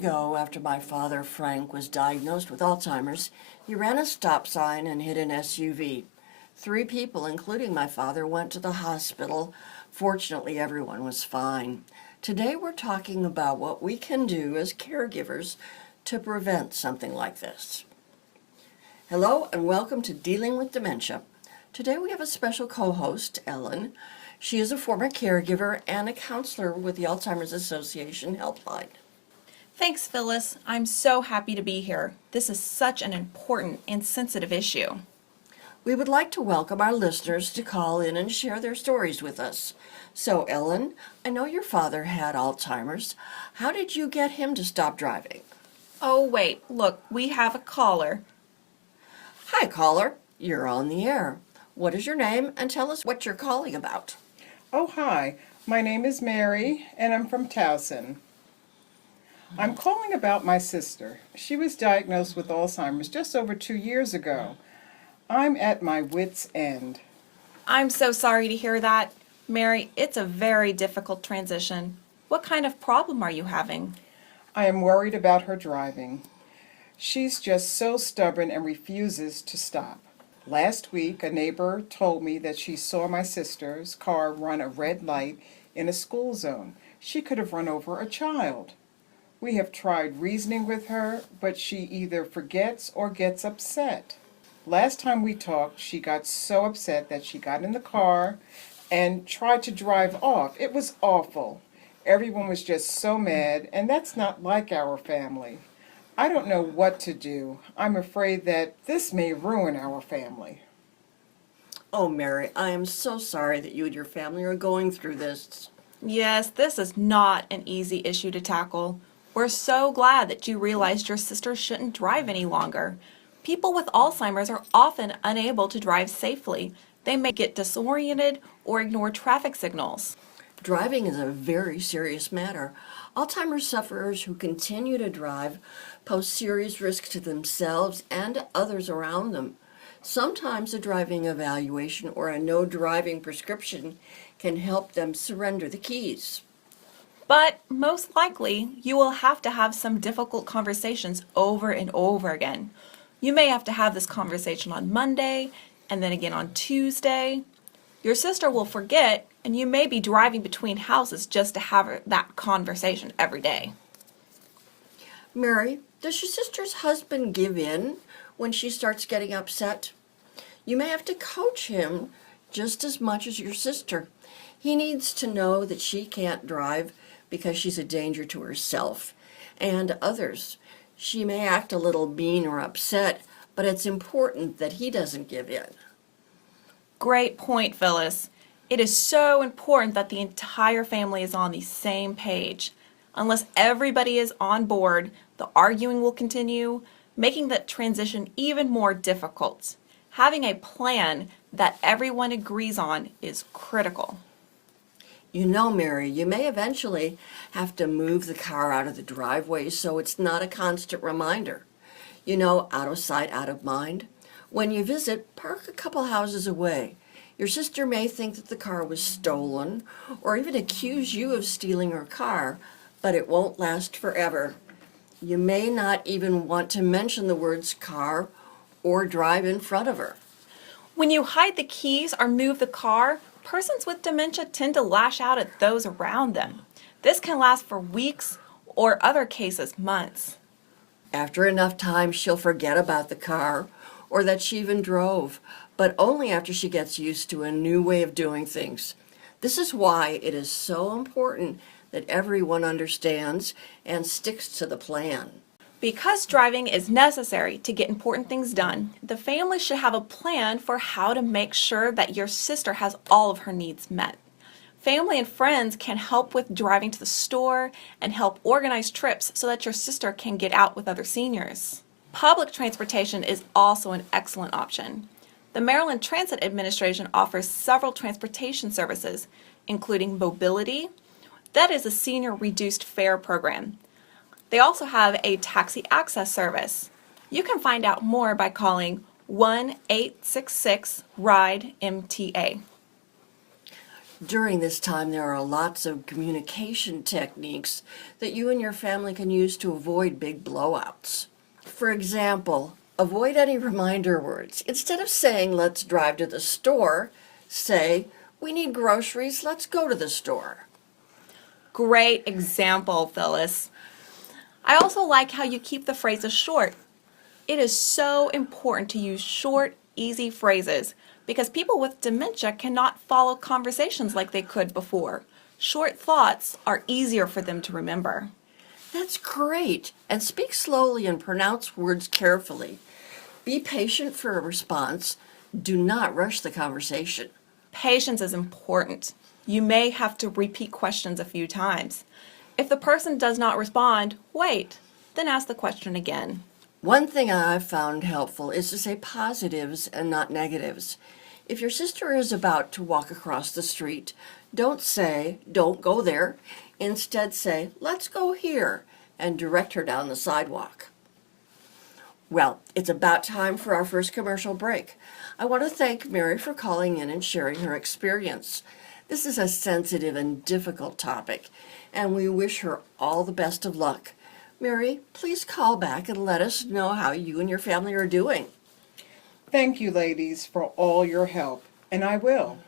ago, after my father, Frank, was diagnosed with Alzheimer's, he ran a stop sign and hit an SUV. 3 people, including my father, went to the hospital. Fortunately, everyone was fine. Today, we're talking about what we can do as caregivers to prevent something like this. Hello, and welcome to Dealing with Dementia. Today, we have a special co-host, Ellen. She is a former caregiver and a counselor with the Alzheimer's Association Helpline. Thanks, Phyllis. I'm so happy to be here. This is such an important and sensitive issue. We would like to welcome our listeners to call in and share their stories with us. So, Ellen, I know your father had Alzheimer's. How did you get him to stop driving? Oh, wait, look, we have a caller. Hi, caller. You're on the air. What is your name, and tell us what you're calling about? Oh, hi. My name is Mary, and I'm from Towson. I'm calling about my sister. She was diagnosed with Alzheimer's just over 2 years ago. I'm at my wit's end. I'm so sorry to hear that. Mary, it's a very difficult transition. What kind of problem are you having? I am worried about her driving. She's just so stubborn and refuses to stop. Last week, a neighbor told me that she saw my sister's car run a red light in a school zone. She could have run over a child. We have tried reasoning with her, but she either forgets or gets upset. Last time we talked, she got so upset that she got in the car and tried to drive off. It was awful. Everyone was just so mad, and that's not like our family. I don't know what to do. I'm afraid that this may ruin our family. Oh, Mary, I am so sorry that you and your family are going through this. Yes, this is not an easy issue to tackle. We're so glad that you realized your sister shouldn't drive any longer. People with Alzheimer's are often unable to drive safely. They may get disoriented or ignore traffic signals. Driving is a very serious matter. Alzheimer's sufferers who continue to drive pose serious risks to themselves and to others around them. Sometimes a driving evaluation or a no driving prescription can help them surrender the keys. But most likely, you will have to have some difficult conversations over and over again. You may have to have this conversation on Monday and then again on Tuesday. Your sister will forget, and you may be driving between houses just to have that conversation every day. Mary, does your sister's husband give in when she starts getting upset? You may have to coach him just as much as your sister. He needs to know that she can't drive because she's a danger to herself and others. She may act a little mean or upset, but it's important that he doesn't give in. Great point, Phyllis. It is so important that the entire family is on the same page. Unless everybody is on board, the arguing will continue, making that transition even more difficult. Having a plan that everyone agrees on is critical. You know, Mary, you may eventually have to move the car out of the driveway so it's not a constant reminder. You know, out of sight, out of mind. When you visit, park a couple houses away. Your sister may think that the car was stolen or even accuse you of stealing her car, but it won't last forever. You may not even want to mention the words car or drive in front of her. When you hide the keys or move the car, persons with dementia tend to lash out at those around them. This can last for weeks or other cases, months. After enough time, she'll forget about the car or that she even drove, but only after she gets used to a new way of doing things. This is why it is so important that everyone understands and sticks to the plan. Because driving is necessary to get important things done, the family should have a plan for how to make sure that your sister has all of her needs met. Family and friends can help with driving to the store and help organize trips so that your sister can get out with other seniors. Public transportation is also an excellent option. The Maryland Transit Administration offers several transportation services, including Mobility, that is a senior reduced fare program. They also have a taxi access service. You can find out more by calling 1-866-RIDE-MTA. During this time, there are lots of communication techniques that you and your family can use to avoid big blowouts. For example, avoid any reminder words. Instead of saying, let's drive to the store, say, we need groceries, let's go to the store. Great example, Phyllis. I also like how you keep the phrases short. It is so important to use short, easy phrases because people with dementia cannot follow conversations like they could before. Short thoughts are easier for them to remember. That's great. And speak slowly and pronounce words carefully. Be patient for a response. Do not rush the conversation. Patience is important. You may have to repeat questions a few times. If the person does not respond, wait, then ask the question again. One thing I've found helpful is to say positives and not negatives. If your sister is about to walk across the street, don't say, don't go there. Instead say, let's go here, and direct her down the sidewalk. Well, it's about time for our first commercial break. I want to thank Mary for calling in and sharing her experience. This is a sensitive and difficult topic, and we wish her all the best of luck. Mary, please call back and let us know how you and your family are doing. Thank you, ladies, for all your help, and I will.